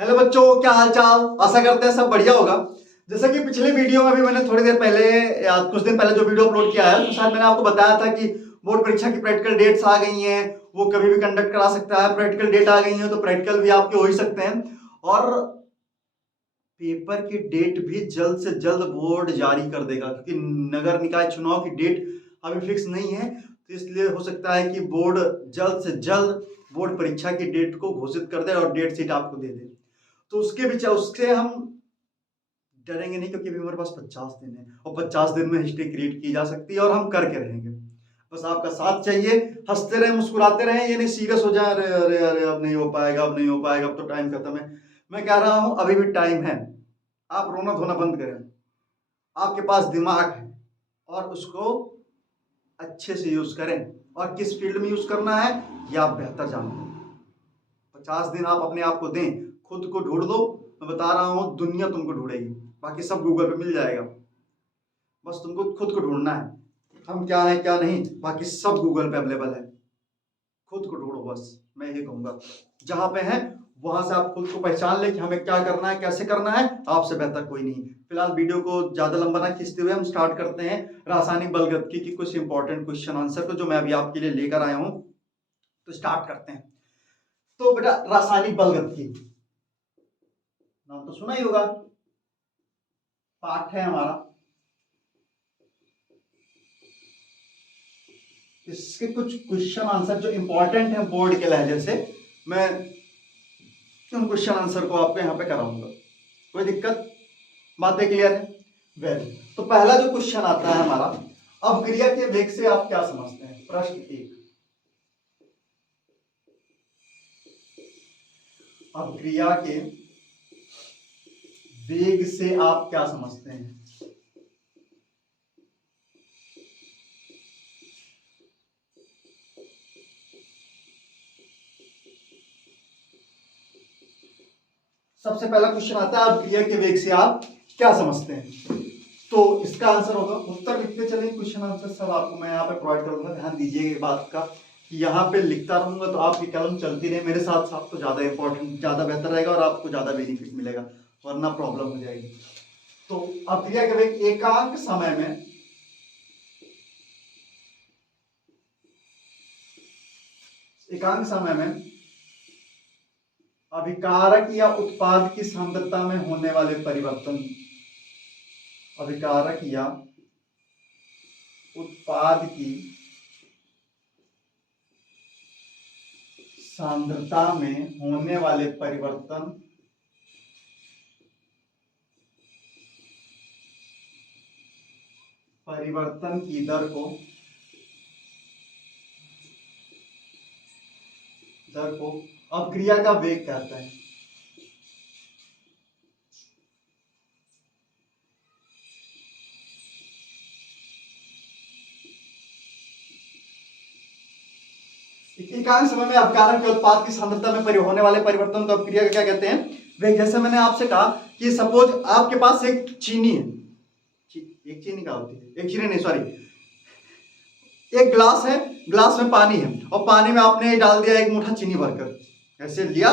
Hello बच्चों, क्या हाल चाल। आशा करते हैं सब बढ़िया होगा। जैसा कि पिछले वीडियो में भी मैंने थोड़ी देर पहले या कुछ दिन पहले जो वीडियो अपलोड किया है तो शायद मैंने आपको बताया था कि बोर्ड परीक्षा की प्रैक्टिकल डेट्स आ गई हैं, वो कभी भी कंडक्ट करा सकता है। प्रैक्टिकल डेट आ गई है तो प्रैक्टिकल भी आपके हो ही सकते हैं और पेपर की डेट भी जल्द से जल्द बोर्ड जारी कर देगा, क्योंकि नगर निकाय चुनाव की डेट अभी फिक्स नहीं है। तो इसलिए हो सकता है कि बोर्ड जल्द से जल्द बोर्ड परीक्षा की डेट को घोषित कर दे और डेट शीट आपको दे दे। तो उससे हम डरेंगे नहीं, क्योंकि अभी हमारे पास 50 दिन है और 50 दिन में हिस्ट्री क्रिएट की जा सकती है और हम करके रहेंगे। बस आपका साथ चाहिए। हंसते रहे, मुस्कुराते रहे, ये नहीं सीरियस हो जाए, अरे अरे अरे अब नहीं हो पाएगा, अब नहीं हो पाएगा, अब तो टाइम खत्म है। मैं कह रहा हूं अभी भी टाइम है। आप रोना धोना बंद करें। आपके पास दिमाग है और उसको अच्छे से यूज करें, और किस फील्ड में यूज करना है ये आप बेहतर जानते हैं। 50 दिन आप अपने आप को दें, खुद को ढूंढ दो। मैं बता रहा हूं दुनिया तुमको ढूंढेगी, बाकी सब गूगल पे मिल जाएगा। बस तुमको खुद को ढूंढना है। हम क्या है क्या नहीं बाकी सब गूगल पे अवेलेबल है। खुद को ढूंढो, बस मैं यही कहूंगा। जहां पे है वहां से आप खुद को पहचान ले कि हमें क्या करना है, कैसे करना है। आपसे बेहतर कोई नहीं। फिलहाल वीडियो को ज्यादा लंबा ना खींचते हुए हम स्टार्ट करते हैं रासायनिक बलगतिकी की कुछ इंपॉर्टेंट क्वेश्चन आंसर को, जो मैं अभी आपके लिए लेकर आया हूं। तो स्टार्ट करते हैं। तो बेटा, रासायनिक बलगतिकी नाम तो सुना ही होगा, पाठ है हमारा। इसके कुछ क्वेश्चन आंसर जो इंपॉर्टेंट है बोर्ड के लहजे से, मैं उन क्वेश्चन आंसर को आपको यहाँ पे कराऊंगा। कोई दिक्कत? बातें क्लियर है? वेरी। तो पहला जो क्वेश्चन आता है हमारा, अपक्रिया के वेग से आप क्या समझते हैं? प्रश्न 1, अपक्रिया के वेग से आप क्या समझते हैं? सबसे पहला क्वेश्चन आता है अपक्रिया के वेग से आप क्या समझते हैं। तो इसका आंसर होगा, उत्तर लिखते चले। क्वेश्चन आंसर सब आपको मैं यहाँ पे प्रोवाइड करूंगा। ध्यान दीजिए इस बात का कि यहाँ पे लिखता रहूंगा तो आपकी कलम चलती रहे मेरे साथ साथ, तो ज्यादा इंपॉर्टेंट, ज्यादा बेहतर रहेगा और आपको ज्यादा बेनिफिट मिलेगा, वरना प्रॉब्लम हो जाएगी। तो अपक्रिया के वेग एकांक समय में अभिकारक या उत्पाद की सांद्रता में होने वाले परिवर्तन, अभिकारक या उत्पाद की सांद्रता में होने वाले परिवर्तन की दर को अपक्रिया का वेग कहता है। एकांक समय में अपकारक के उत्पाद की सांद्रता में होने वाले परिवर्तन को अपक्रिया का क्या कहते हैं? वेग। जैसे मैंने आपसे कहा कि सपोज आपके पास एक चीनी है, एक चीनी का होती है, एक चीनी नहीं सॉरी, एक ग्लास है, ग्लास में पानी है और पानी में आपने डाल दिया एक मुट्ठा चीनी भरकर, ऐसे लिया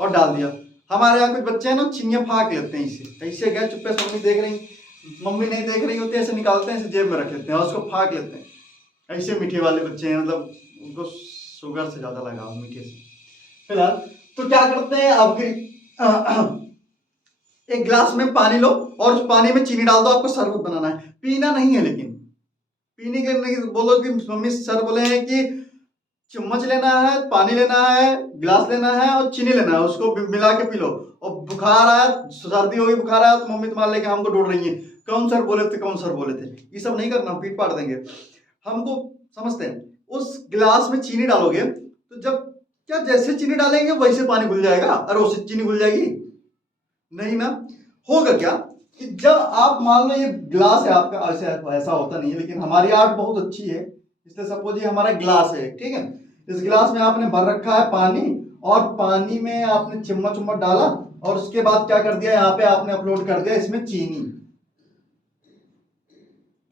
और डाल दिया। हमारे यहाँ कुछ बच्चे हैं ना, चीनियां फाक लेते हैं, इसे ऐसे गए चुप्पे से, मम्मी देख रही, मम्मी नहीं देख रही होती, ऐसे निकालते हैं, ऐसे जेब में रख लेते हैं और उसको फाक लेते हैं। ऐसे मीठे वाले बच्चे हैं, मतलब उनको शुगर से ज्यादा लगाव मीठे से। फिलहाल तो क्या करते हैं, आपके एक ग्लास में पानी लो और उस पानी में चीनी डाल दो। आपको शरबत बनाना है, पीना नहीं है, लेकिन पीने के बोलो कि मम्मी सर बोले हैं कि चम्मच लेना है, पानी लेना है, गिलास लेना है और चीनी लेना है, उसको मिला के पी लो। और बुखार आया, सर्दी हो गई, बुखार आया तो मम्मी तुम्हारे लेके हमको ढूंढ रही है, कौन सर बोले थे, कौन सर बोले थे। ये सब नहीं करना, पीट पाट देंगे हमको। समझते हैं, उस गिलास में चीनी डालोगे तो जब क्या जैसे चीनी डालेंगे वैसे पानी घुल जाएगा? अरे उससे चीनी घुल जाएगी नहीं ना। होगा क्या कि जब आप मान लो ये ग्लास है आपका, ऐसा होता नहीं है, लेकिन हमारी आर्ट बहुत अच्छी है, इसलिए सपोज ये हमारा ग्लास है, ठीक है। इस गिलास में आपने भर रखा है पानी, और पानी में आपने चम्मच उम्मच डाला और उसके बाद क्या कर दिया, यहाँ पे आपने अपलोड कर दिया इसमें चीनी।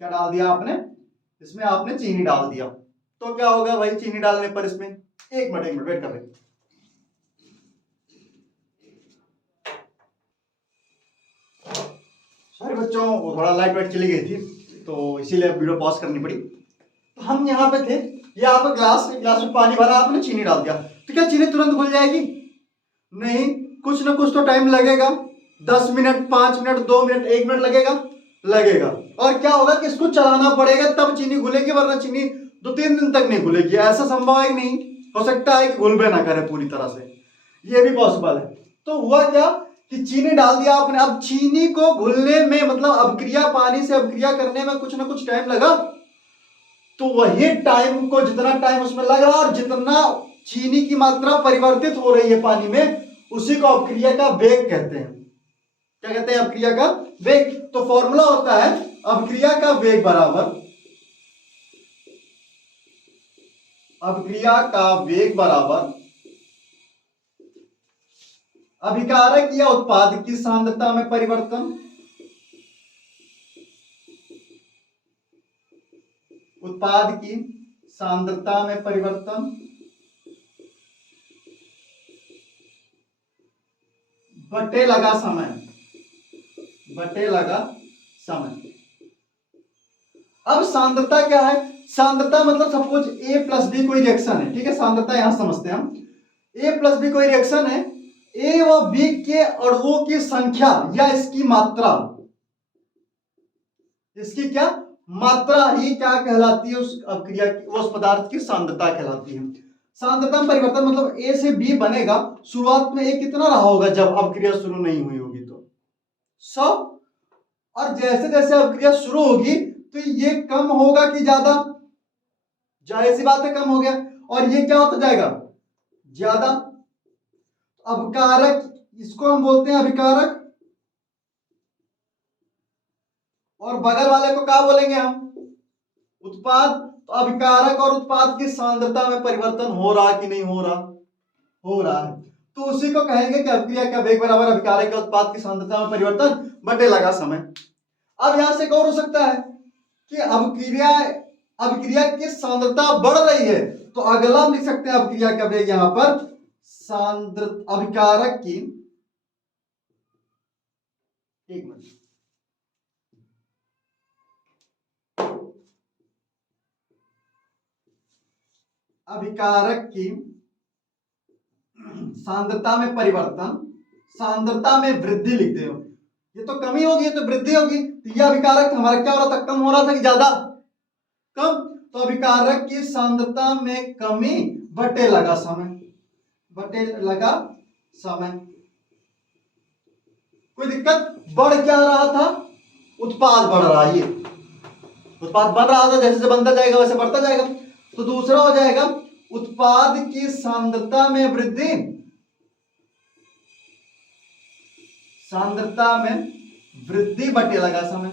क्या डाल दिया आपने? इसमें आपने चीनी डाल दिया। तो क्या होगा भाई चीनी डालने पर इसमें, एक मिनट वेट कर रहे, सॉरी बच्चों, वो थोड़ा लाइट वाइट चली गई थी तो इसीलिए वीडियो पॉज करनी पड़ी। तो हम यहाँ पे थे, यहाँ पे गिलास में पानी भरा, आपने चीनी डाल दिया, तो क्या चीनी तुरंत घुल जाएगी? नहीं, कुछ ना कुछ तो टाइम लगेगा। 10 मिनट, 5 मिनट, 2 मिनट, 1 मिनट लगेगा। और क्या होगा कि इसको चलाना पड़ेगा तब चीनी घुलेगी, वरना चीनी 2-3 दिन तक नहीं घुलेगी। ऐसा संभव है कि नहीं? हो सकता है कि घुल भी ना करे पूरी तरह से, ये भी पॉसिबल है। तो हुआ क्या कि चीनी डाल दिया आपने, अब चीनी को घुलने में, मतलब अभिक्रिया, पानी से अभिक्रिया करने में कुछ ना कुछ टाइम लगा। तो वही टाइम को, जितना टाइम उसमें लग रहा और जितना चीनी की मात्रा परिवर्तित हो रही है पानी में, उसी को अभिक्रिया का वेग कहते हैं। क्या कहते हैं? अभिक्रिया का वेग। तो फॉर्मूला होता है अभिक्रिया का वेग बराबर, अभिक्रिया का वेग बराबर अभिकारक या उत्पाद की सांद्रता में परिवर्तन, उत्पाद की सांद्रता में परिवर्तन बटे लगा समय, बटे लगा समय। अब सांद्रता क्या है? सांद्रता मतलब सपोज A प्लस बी कोई रिएक्शन है, ठीक है, सांद्रता यहां समझते हैं हम। A प्लस बी कोई रिएक्शन है, A व B के अणुओं की संख्या या इसकी मात्रा, इसकी क्या मात्रा ही क्या कहलाती है? उस अभिक्रिया की, उस पदार्थ की सांद्रता कहलाती है। सांद्रता में परिवर्तन मतलब A से B बनेगा, शुरुआत में A कितना रहा होगा जब अभिक्रिया शुरू नहीं हुई होगी? तो 100। और जैसे जैसे अभिक्रिया शुरू होगी तो ये कम होगा कि ज्यादा? जाहिर सी बात है कम हो गया। और ये क्या होता जाएगा? ज्यादा। अभिकारक, इसको हम बोलते हैं अभिकारक, और बगल वाले को क्या बोलेंगे हम? उत्पाद। तो अभिकारक और उत्पाद की सांद्रता में परिवर्तन हो रहा कि नहीं हो रहा? हो रहा है। तो उसी को कहेंगे कि अभिक्रिया का वेग बराबर अभिकारक या उत्पाद की सांद्रता में परिवर्तन बटे लगा समय। अब यहां से गौर हो सकता है कि अभिक्रिया की सांद्रता बढ़ रही है, तो अगला हम लिख सकते हैं अभिक्रिया का वेग यहां पर अभिकारक की, एक मिनट, अभिकारक की सांद्रता में परिवर्तन, सांद्रता में वृद्धि लिखते हो। ये तो कमी होगी, ये तो वृद्धि होगी। तो ये अभिकारक हमारा क्या हो रहा था? कम हो रहा था कि ज्यादा? कम। तो अभिकारक की सांद्रता में कमी बटे लगा समय, बटे लगा समय। कोई दिक्कत? बढ़ क्या रहा था? उत्पाद बढ़ रहा है, ये उत्पाद बढ़ रहा था, जैसे जैसे बनता जाएगा वैसे बढ़ता जाएगा। तो दूसरा हो जाएगा उत्पाद की सांद्रता में वृद्धि, सांद्रता में वृद्धि बटे लगा समय,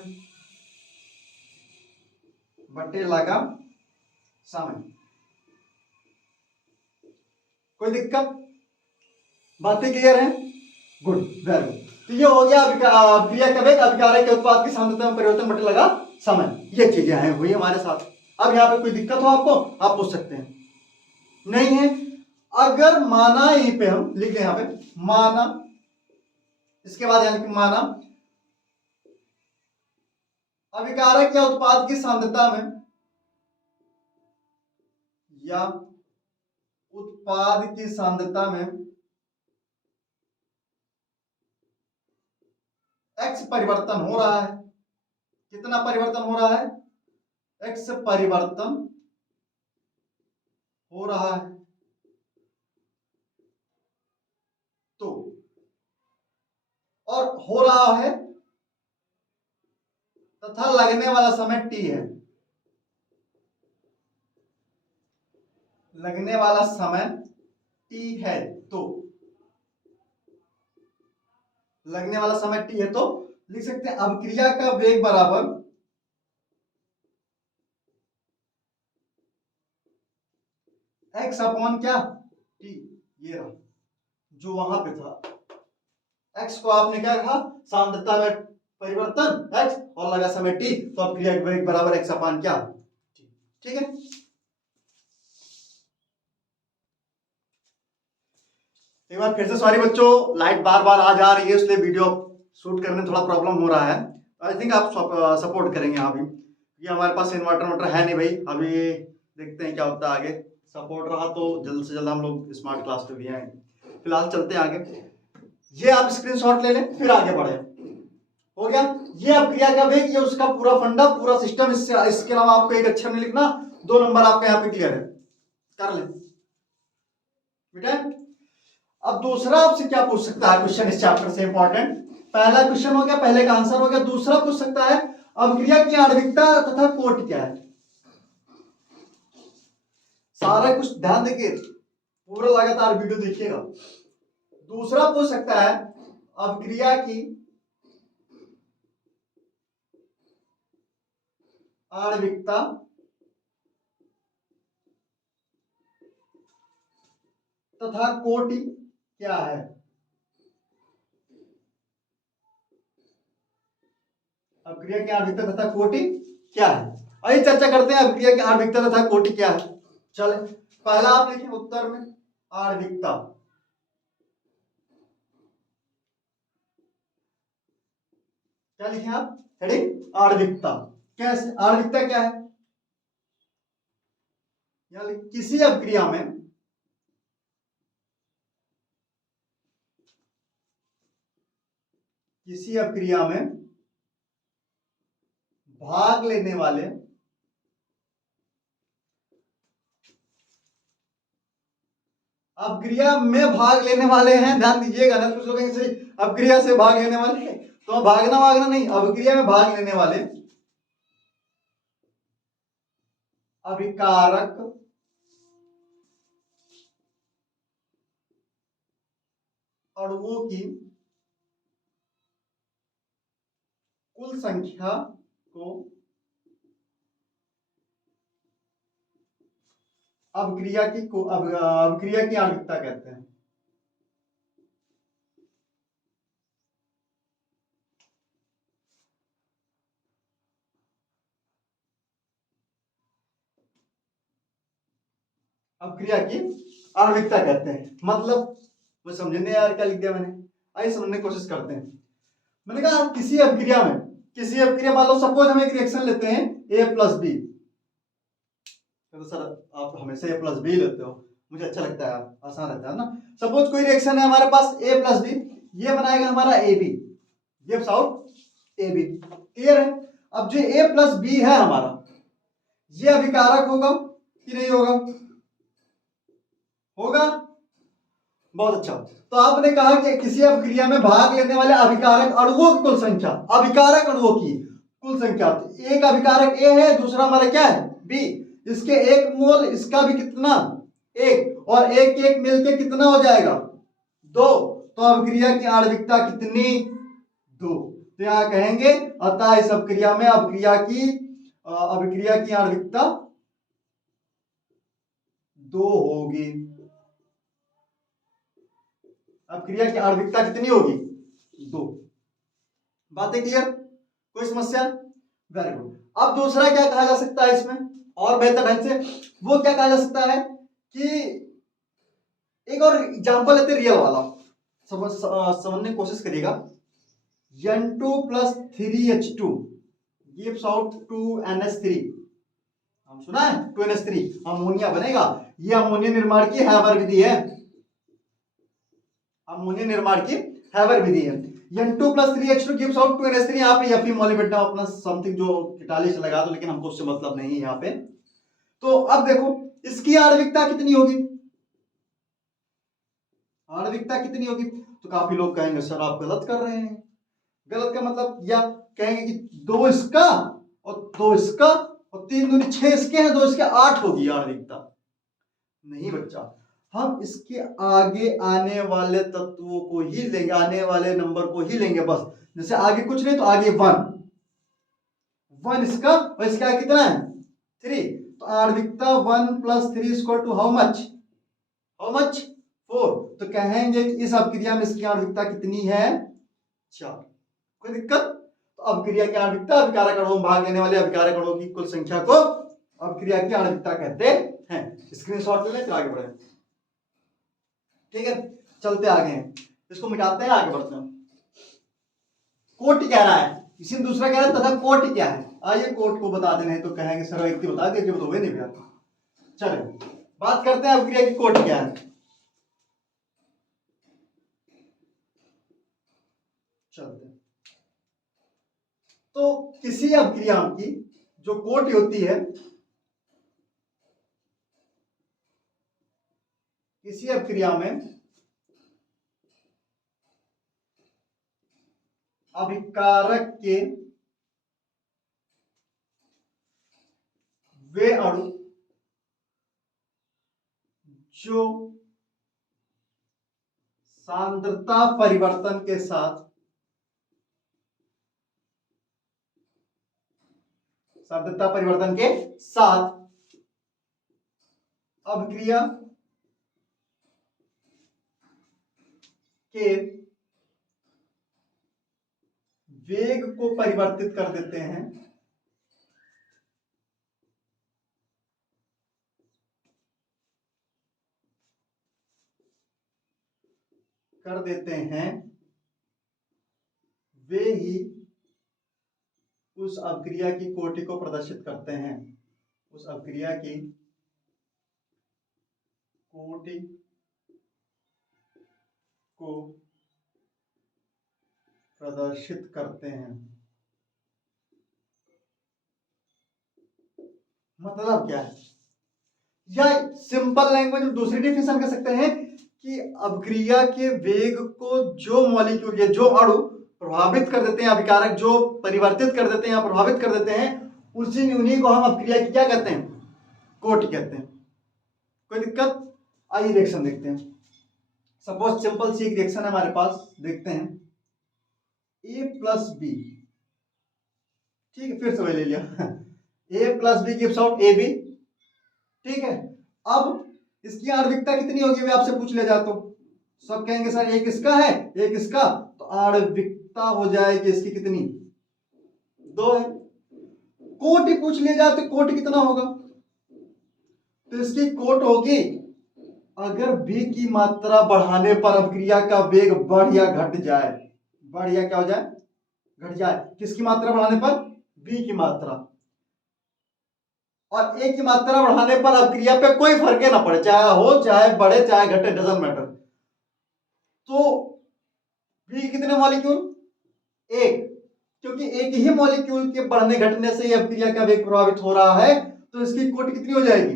बटे लगा समय। कोई दिक्कत? बातें क्लियर है? Good, very good. तो ये हो गया अभिक्रिया का वेग, अभिकारक के उत्पाद की सांद्रता में परिवर्तन बटे लगा समय। ये चीजें हैं हुई हमारे साथ। अब यहाँ पे कोई दिक्कत हो आपको, आप पूछ सकते हैं। नहीं है? अगर माना, यहीं पे हम लिख दें, यहाँ पे माना, इसके बाद यानी कि माना अभिकारक या उत्पाद की सांद्रता में, या उत्पाद की सांद्रता में x परिवर्तन हो रहा है। कितना परिवर्तन हो रहा है? x परिवर्तन हो रहा है। तो और हो रहा है तथा लगने वाला समय t है, लगने वाला समय t है। तो लगने वाला समय t है, तो लिख सकते हैं अभिक्रिया का वेग बराबर x अपॉन क्या? t। ये रहा जो वहां पे था, x को आपने क्या कहा? सांद्रता में परिवर्तन x और लगा समय t, तो अभिक्रिया का वेग बराबर x अपॉन क्या? ठीक है। एक बार फिर से सॉरी बच्चों, लाइट बार बार आ जा रही है, इसलिए वीडियो शूट करने थोड़ा प्रॉब्लम हो रहा है। आई थिंक आप सपोर्ट करेंगे यहाँ भी, ये हमारे पास इन्वर्टर है नहीं भाई, अभी देखते हैं क्या होता है आगे। सपोर्ट रहा तो जल्द से जल्द हम लोग स्मार्ट क्लास पे भी आएंगे। फिलहाल चलते हैं आगे। ये आप स्क्रीनशॉट ले लें, फिर आगे बढ़े। हो गया, ये अब क्रिया का वेग, ये उसका पूरा फंडा, पूरा सिस्टम। इसके अलावा आपको एक अक्षर नहीं लिखना, 2 नंबर आपका यहाँ पे क्लियर है, कर ले बेटा। अब दूसरा आपसे क्या पूछ सकता है क्वेश्चन इस चैप्टर से इंपॉर्टेंट। पहला क्वेश्चन हो गया, पहले का आंसर हो गया। दूसरा पूछ सकता है अभिक्रिया की आणविकता तथा कोट क्या है। सारा कुछ ध्यान देके पूरा लगातार वीडियो देखिएगा। दूसरा पूछ सकता है अभिक्रिया की आणविकता तथा कोटि क्या है। अभिक्रिया की आणविकता तथा कोटि क्या है, आइए चर्चा करते हैं अभिक्रिया की आणविकता तथा कोटि क्या है। चले, पहला आप लिखें उत्तर में आणविकता। क्या लिखें आप, हेडिंग आणविकता। कैसे, आणविकता क्या है, यानी किसी अभिक्रिया में भाग लेने वाले अभिक्रिया में भाग लेने वाले हैं, ध्यान दीजिएगा ना, कुछ लोग ऐसे अभिक्रिया से भाग लेने वाले, तो भागना नहीं, अभिक्रिया में भाग लेने वाले अभिकारक अणुओं की कुल संख्या को अभिक्रिया की आणविकता कहते हैं। अभिक्रिया की आणविकता कहते हैं, मतलब वो समझे नहीं यार क्या लिख दिया मैंने, आइए समझने की कोशिश करते हैं। मैंने कहा किसी अभिक्रिया मान लो सपोज हम एक रिएक्शन लेते हैं A प्लस बी, तो सर आप हमेशा A प्लस बी लेते हो, मुझे अच्छा लगता है, आसान रहता है ना। सपोज कोई रिएक्शन है हमारे पास A प्लस बी, ये बनाएगा हमारा AB, gives out AB, clear है। अब जो A प्लस बी है हमारा, ये अभिकारक होगा कि नहीं होगा, होगा, बहुत अच्छा। तो आपने कहा कि किसी अभिक्रिया में भाग लेने वाले अभिकारक अणुओं की कुल संख्या, अभिकारक अणुओं की कुल संख्या, तो एक अभिकारक A है, दूसरा हमारा क्या है B, इसके एक मोल, इसका भी कितना एक, और एक एक मिलके कितना हो जाएगा 2, तो अभिक्रिया की आणविकता कितनी 2। तो यहां कहेंगे अतः इस अभिक्रिया में अभिक्रिया की आणविकता 2 होगी। अभिक्रिया की आणविकता कितनी होगी 2। बातें क्लियर, कोई समस्या, वेरी गुड। अब दूसरा क्या कहा जा सकता है इसमें और बेहतर ढंग से, वो क्या कहा जा सकता है कि एक और एग्जांपल लेते रियल वाला, समझने की कोशिश करिएगा। N2 plus 3H2 gives out 2NH3, हम सुना है 2NH3 अमोनिया बनेगा। ये अमोनिया निर्माण की हैबर विधि है, अमोनिया निर्माण की हैबर विधि है। N2 plus 3H2 gives out 2NH3, यहाँ पे Fe मोलिबेटा अपना समथिंग जो 41 लगा दो, लेकिन हमको उससे मतलब नहीं है यहाँ पे। तो अब देखो इसकी आणविकता कितनी होगी, आणविकता कितनी होगी, तो काफी लोग कहेंगे सर आप गलत कर रहे हैं। गलत का मतलब, या कहेंगे कि 2 इसका और 2 इसका और 3 दूनी 6 इसके हैं, 2 इसके 8 होगी आणविकता। नहीं बच्चा, हम इसके आगे आने वाले तत्वों को ही लेंगे, आने वाले नंबर को ही लेंगे बस। जैसे आगे कुछ नहीं तो आगे 1 इसका और इसका कितना है 3, तो आणविकता 1 + 3 इक्वल टू हाउ मच 4। तो कहेंगे कि इस अभिक्रिया में इसकी आणविकता कितनी है 4। कोई दिक्कत, तो अभिक्रिया की आणविकता अभिकारक अणुओं में भाग लेने वाले अभिकारक अणुओं की कुल संख्या को अभिक्रिया की आणविकता कहते हैं। स्क्रीनशॉट ले लें, फिर आगे बढ़े, ठीक है। चलते आगे हैं, इसको मिटाते हैं, आगे बढ़ते हैं। कोटि कह रहा है, इसी में दूसरा कह रहा है तथा कोटि क्या है। आइए कोट को बता देना है तो कहेंगे सर व्यक्ति बता दिया कि बताओगे नहीं भैया। चले बात करते हैं अभिक्रिया की कोटि क्या है। चलते हैं। तो किसी अभिक्रिया की जो कोटि होती है, किसी अभिक्रिया में अभिकारक के वे अणु जो सांद्रता परिवर्तन के साथ अभिक्रिया के वेग को परिवर्तित कर देते हैं, वे ही उस अभिक्रिया की कोटि को प्रदर्शित करते हैं। उस अभिक्रिया की कोटि को प्रदर्शित करते हैं। मतलब क्या है, या सिंपल लैंग्वेज में दूसरी डिफिनेशन कर सकते हैं कि अभिक्रिया के वेग को जो मॉलिक्यूल या जो अणु प्रभावित कर देते हैं, अभिकारक जो परिवर्तित कर देते हैं या प्रभावित कर देते हैं, उन्हीं को हम अभिक्रिया की क्या कहते हैं, कोटि कहते हैं। कोई दिक्कत? आइए रिएक्शन देखते हैं। सपोज सिंपल सी एक रिएक्शन है हमारे पास, देखते हैं A प्लस बी, ठीक है, फिर से वही ले लिया A plus B gives out AB, ठीक है। अब इसकी आणविकता कितनी होगी वे आपसे पूछ लिया जाए तो सब कहेंगे सर एक इसका है एक इसका, तो आणविकता हो जाएगी इसकी कितनी, 2 है। कोटि पूछ लिया जाए तो कोटि कितना होगा, तो इसकी कोट होगी अगर बी की मात्रा बढ़ाने पर अभिक्रिया का वेग बढ़ या घट जाए, बढ़ या क्या हो जाए, घट जाए। किसकी मात्रा बढ़ाने पर, बी की मात्रा। और ए की मात्रा बढ़ाने पर अभिक्रिया पे कोई फर्क ना पड़े, चाहे हो चाहे बढ़े चाहे घटे, डजंट मैटर। तो बी कितने मॉलिक्यूल, एक, क्योंकि एक ही मॉलिक्यूल के बढ़ने घटने से अभिक्रिया का वेग प्रभावित हो रहा है, तो इसकी कोटि कितनी हो जाएगी,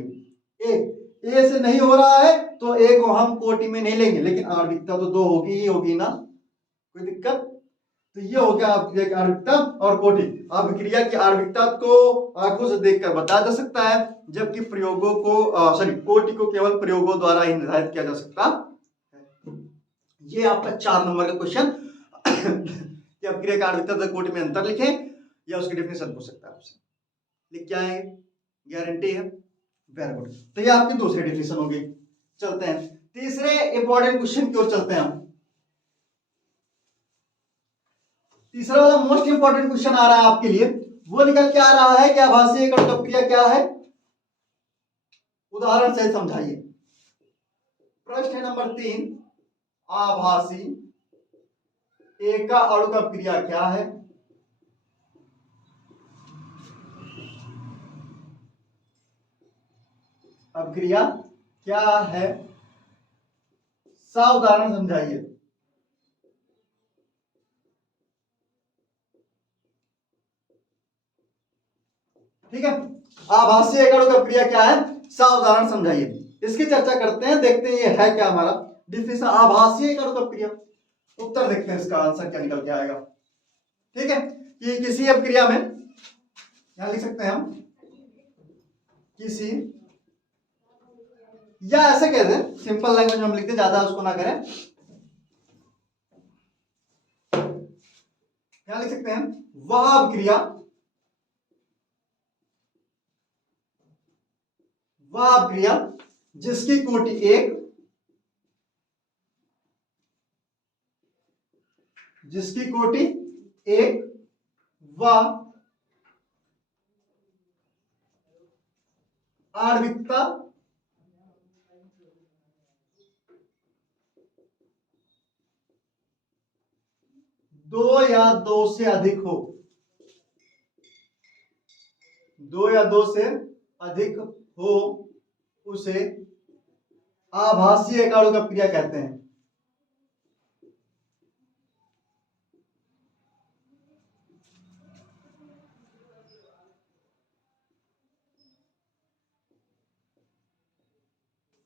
एक। ए से नहीं हो रहा है तो ए को हम कोटि में नहीं लेंगे, लेकिन आणविकता तो 2 होगी ही होगी ना, कोई दिक्कत? तो ये हो गया अभिक्रिया की आणविकता और कोटि। अभिक्रिया की आणविकता को आंखों से देखकर बताया जा सकता है, जबकि प्रयोगों को कोटि को केवल प्रयोगों द्वारा ही निर्धारित किया जा सकता है। ये आपका 4 नंबर का क्वेश्चन कि अभिक्रिया की आणविकता तथा कोटि में अंतर लिखें, या उसकी डेफिनेशन पूछ सकता है आपसे, लिख क्या है, गारंटी है। Very good. तो ये आपकी दूसरी डेफिनेशन होगी। चलते हैं तीसरे इंपॉर्टेंट क्वेश्चन की ओर चलते हैं हम। तीसरा वाला मोस्ट इंपॉर्टेंट क्वेश्चन आ रहा है आपके लिए, वो निकल के आ रहा है कि आभासी एक अणु अभिक्रिया क्या है, उदाहरण से समझाइए। प्रश्न नंबर 3, आभासी एक अणु अभिक्रिया क्या है। अभिक्रिया क्या है, सा उदाहरण समझाइए। ठीक है, आभासी एक अणु अभिक्रिया क्या है, सा उदाहरण समझाइए। इसकी चर्चा करते हैं, देखते हैं ये है क्या हमारा डिफिनेशन, आभासी एक अणु अभिक्रिया। उत्तर देखते हैं, इसका आंसर क्या निकल के आएगा। ठीक है, कि किसी अभिक्रिया में, यहां लिख सकते हैं हम किसी, या ऐसे कह दें सिंपल लैंग्वेज में हम लिखते हैं, ज्यादा उसको ना करें। क्या लिख सकते हैं, वह अभिक्रिया, वह अभिक्रिया जिसकी कोटि 1, जिसकी कोटि 1 व आणविकता 2 या 2 से अधिक हो। 2 या 2 से अधिक हो उसे आभासीय एक आणु अपक्रिया कहते हैं।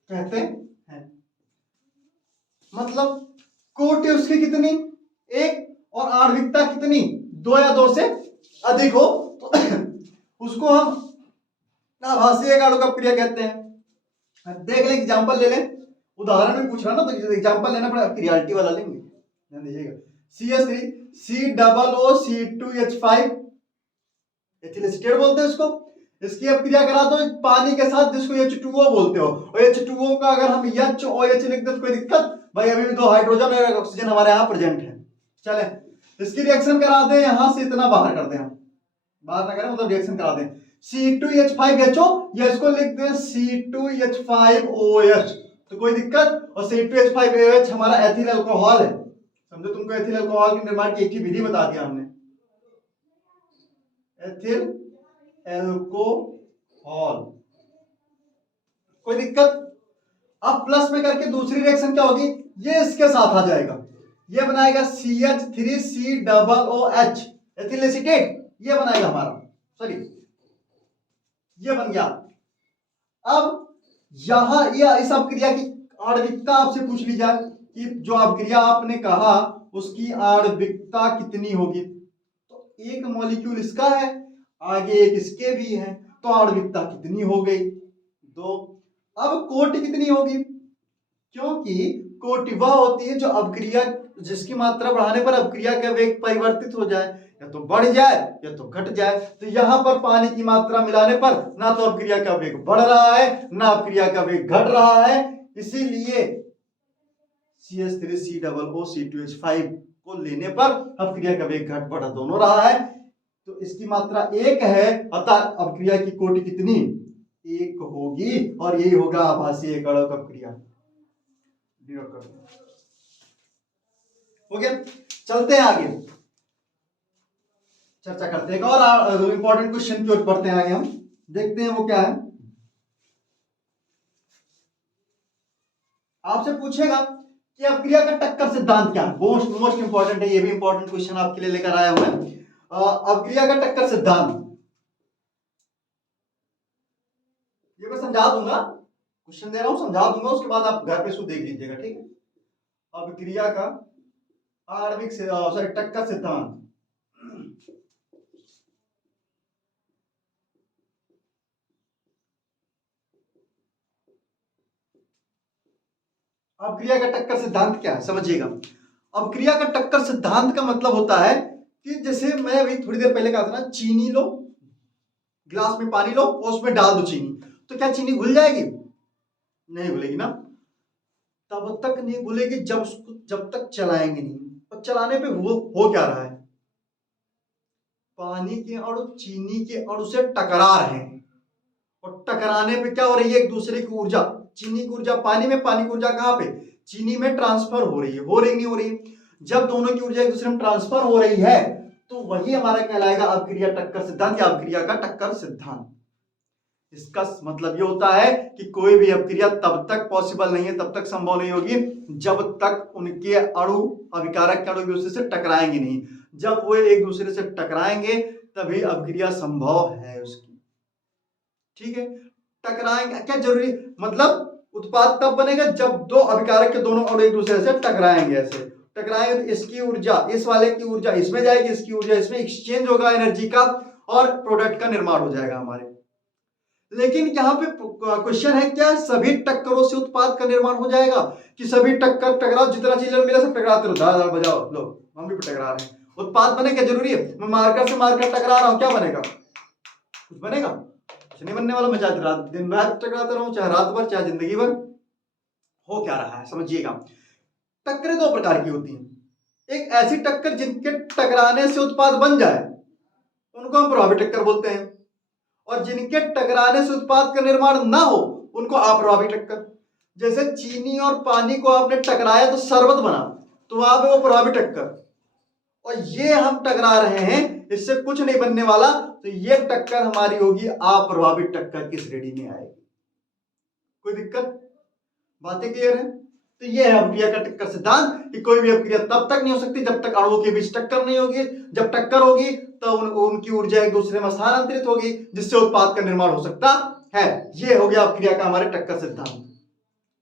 कहते हैं मतलब कोटि उसकी कितनी, एक, और आणविकता कितनी, 2 या 2 से अधिक हो तो उसको हम आभासीय एक आणु अपक्रिया कहते हैं। देख लें, एग्जांपल ले लें, उदाहरण में पूछ रहा ना तो एग्जांपल लेना पड़ेगा, रियलिटी वाला लेंगे। ध्यान दीजिएगा, CH3 C+O2H5 एथिल एसीटेट बोलते हैं इसको, इसकी अपक्रिया करा दो पानी के साथ जिसको H2O बोलते हो, और H2O का अगर हम HOH लिख दें तो कोई दिक्कत? भाई अभी भी 2 हाइड्रोजन और ऑक्सीजन हमारे यहाँ प्रेजेंट है। चले इसकी रिएक्शन करा दें, यहां से इतना बाहर कर दें, हम बाहर ना करें मतलब रिएक्शन करा दें। C2H5HO या इसको लिख दें C2H5OH, तो कोई दिक्कत? और C2H5OH हमारा एथिल अल्कोहल है। समझो तुमको एथिल अल्कोहल के निर्माण की एक ही विधि बता दिया हमने, एथिल अल्कोहल, कोई दिक्कत? अब प्लस में करके दूसरी रिएक्शन क्या होगी, ये इसके साथ आ जाएगा, ये बनाएगा CH3COOH एथिल एसीटेट, ये बनाएगा हमारा, सॉरी ये बन गया। अब यहां यह इस अपक्रिया की आणविकता आपसे पूछ ली जाए कि जो अपक्रिया आपने कहा उसकी आणविकता कितनी होगी, तो एक मॉलिक्यूल इसका है, आगे एक इसके भी है, तो आणविकता कितनी हो गई, 2। अब कोटि कितनी होगी, क्योंकि कोटि वह होती है जो अपक्रिया जिसकी मात्रा बढ़ाने पर अपक्रिया का वेग परिवर्तित हो जाए, या तो बढ़ जाए या तो घट जाए। तो यहां पर पानी की मात्रा मिलाने पर ना तो अपक्रिया का वेग बढ़ रहा है ना अपक्रिया का वेग घट रहा है, इसीलिए CH3COOC2H5 को लेने पर अपक्रिया का वेग घट बढ़ दोनों रहा है, तो इसकी मात्रा 1 है, अतः अपक्रिया की कोटि कितनी, 1 होगी, और यही होगा आभासीय एक आणविक अपक्रिया। हो गया, चलते हैं आगे, चर्चा करते हैं और इंपॉर्टेंट क्वेश्चन की ओर बढ़ते हैं आगे, हम देखते हैं वो क्या है। आपसे पूछेगा कि अपक्रिया का टक्कर सिद्धांत क्या है, मोस्ट इंपॉर्टेंट है, ये भी इंपॉर्टेंट क्वेश्चन आपके लिए लेकर आया हूं मैं। अपक्रिया का टक्कर सिद्धांत ये मैं समझा दूंगा, क्वेश्चन दे रहा हूं समझा दूंगा, उसके बाद आप घर पे इसको देख लीजिएगा, ठीक है। अपक्रिया का आणविक सॉरी टक्कर सिद्धांत, अपक्रिया का टक्कर सिद्धांत क्या है समझिएगा। अपक्रिया का टक्कर सिद्धांत का मतलब होता है कि जैसे मैं अभी थोड़ी देर पहले कहा था ना, चीनी लो, गिलास में पानी लो और उसमें डाल दो चीनी, तो क्या चीनी घुल जाएगी? नहीं घुलेगी ना, तब तक नहीं घुलेगी जब तक चलाएंगे नहीं। और चलाने पे हो क्या रहा है, पानी के अणु चीनी के अणु से टकरा रहे हैं, और टकराने पे क्या हो रही है, एक दूसरे की ऊर्जा, चीनी की ऊर्जा पानी में, पानी की ऊर्जा कहां पे, चीनी में ट्रांसफर हो रही है, नहीं हो रही? जब दोनों की ऊर्जा एक दूसरे में ट्रांसफर हो रही है तो वही हमारा कहलाएगा अपक्रिया टक्कर सिद्धांत या अपक्रिया का टक्कर सिद्धांत। इसका मतलब ये होता है कि कोई भी अपक्रिया तब तक पॉसिबल नहीं है, तब तक संभव नहीं होगी जब तक उनके अणु अभिकारक के अणु एक दूसरे से टकराएंगे नहीं। जब वो एक दूसरे से टकराएंगे तभी अपक्रिया संभव है उसकी, ठीक है। टकराएंगे क्या जरूरी, मतलब उत्पाद तब बनेगा जब दो अभिकारक के दोनों अणु एक दूसरे से टकराएंगे, ऐसे टकराएंगे तो इसकी ऊर्जा इस वाले की ऊर्जा इसमें जाएगी, इसकी ऊर्जा इसमें, एक्सचेंज होगा एनर्जी का और प्रोडक्ट का निर्माण हो जाएगा हमारे। लेकिन यहाँ पे क्वेश्चन है, क्या सभी टक्करों से उत्पाद का निर्माण हो जाएगा, कि सभी टक्कर टकराओ, जितना चीज मिला सब टकराते रहो, दाल बजाओ, लो हम भी टकरा रहे हैं, उत्पाद बने क्या जरूरी है? मैं मार्कर से मार्कर टकरा रहा हूं, क्या बनेगा? कुछ बनेगा? कुछ नहीं बनने वाला। मैं चाहे रात दिन रात टकराता रहूं, चाहे रात भर चाहे जिंदगी भर। हो क्या रहा है समझिएगा। टक्करें दो प्रकार की होती हैं, एक ऐसी टक्कर जिनके टकराने से उत्पाद बन जाए उनको हम प्रभावी टक्कर बोलते हैं, और जिनके टकराने से उत्पाद का निर्माण ना हो उनको अप्रभावी टक्कर। जैसे चीनी और पानी को आपने टकराया तो शरबत बना, तो वहां पे वो प्रभावी टक्कर, और ये हम टकरा रहे हैं इससे कुछ नहीं बनने वाला, तो ये टक्कर हमारी होगी अप्रभावित टक्कर की श्रेणी में आएगी। कोई दिक्कत? बातें क्लियर है? तो ये है अपक्रिया का टक्कर सिद्धांत कि कोई भी अपक्रिया तब तक नहीं हो सकती जब तक अणुओं के बीच टक्कर नहीं होगी। जब टक्कर होगी तो उनकी ऊर्जा एक दूसरे में स्थानांतरित होगी, जिससे उत्पाद का निर्माण हो सकता है। ये हो गया अपक्रिया का हमारे टक्कर सिद्धांत।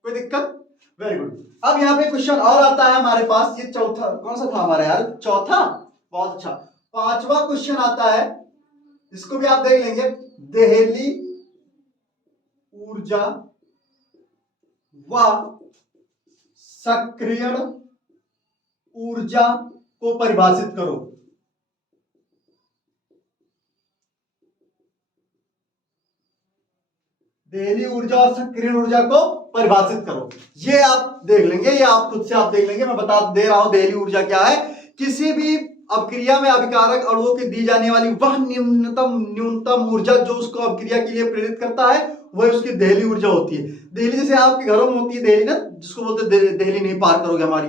कोई दिक्कत? Very good. अब यहाँ पे क्वेश्चन और आता है हमारे पास, ये चौथा कौन सा था हमारा यार? चौथा। बहुत अच्छा। पांचवा क्वेश्चन आता है, इसको भी आप देख लेंगे। देहली ऊर्जा व सक्रियण ऊर्जा को परिभाषित करो। देहली ऊर्जा और सक्रियण ऊर्जा को परिभाषित करो। ये आप देख लेंगे, ये आप खुद से आप देख लेंगे। मैं बता दे रहा हूं देहली ऊर्जा क्या है। किसी भी अपक्रिया में अभिकारक अणुओं की दी जाने वाली वह न्यूनतम ऊर्जा जो उसको अपक्रिया के लिए प्रेरित करता है, वह उसकी देहली ऊर्जा होती है। देहली जैसे आपके घरों में होती है देहली ना, जिसको बोलते हैं देहली नहीं पार करोगे हमारी,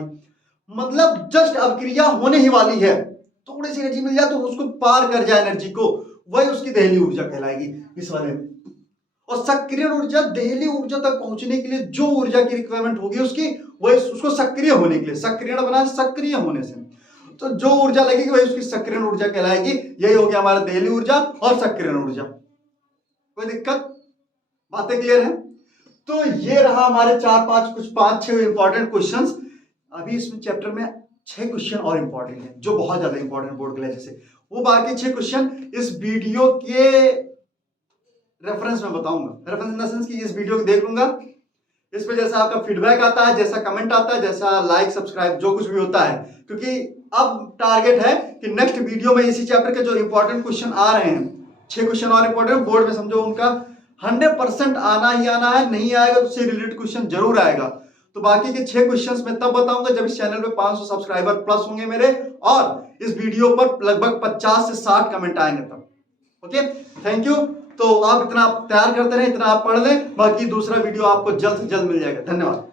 मतलब जस्ट अपक्रिया होने ही वाली है, थोड़ी सी एनर्जी मिल जाए तो उसको पार कर जाए एनर्जी को, वही उसकी देहली ऊर्जा कहलाएगी इस वाले में। और सक्रिय ऊर्जा देहली ऊर्जा तक पहुंचने के लिए जो ऊर्जा की रिक्वायरमेंट होगी उसकी, वही उसको सक्रिय होने के लिए, सक्रिय बना सक्रिय होने से, तो जो ऊर्जा लगेगी वही उसकी सक्रिय ऊर्जा कहलाएगी। यही हो गया हमारा देहली ऊर्जा और सक्रिय ऊर्जा। कोई दिक्कत? बातें क्लियर है? तो ये रहा हमारे कुछ पांच छह इंपॉर्टेंट क्वेश्चंस। अभी इसमें चैप्टर में 6 क्वेश्चन और इंपॉर्टेंट है जो बहुत ज्यादा इंपॉर्टेंट बोर्ड के लिए, जैसे वो बाकी 6 क्वेश्चन इस वीडियो के रेफरेंस में बताऊंगा। रेफरेंस इन द सेंस कि इस वीडियो को देख लूंगा, इस पे जैसा आपका फीडबैक आता है, जैसा कमेंट आता है, जैसा लाइक सब्सक्राइब जो कुछ भी होता है, क्योंकि अब टारगेट है कि नेक्स्ट वीडियो में इसी चैप्टर के जो इंपॉर्टेंट क्वेश्चन आ रहे हैं, 6 क्वेश्चन और इंपॉर्टेंट बोर्ड में समझो उनका 100% आना ही आना है। नहीं आएगा तो उससे रिलेटेड क्वेश्चन जरूर आएगा। तो बाकी के 6 क्वेश्चंस मैं तब बताऊंगा जब इस चैनल पे 500 सब्सक्राइबर प्लस होंगे मेरे, और इस वीडियो पर लगभग 50 से 60 कमेंट आएंगे तब। Okay, thank you. तो आप इतना तैयार करते रहे, इतना आप पढ़ लें, बाकी दूसरा वीडियो आपको जल्द से जल्द मिल जाएगा। धन्यवाद।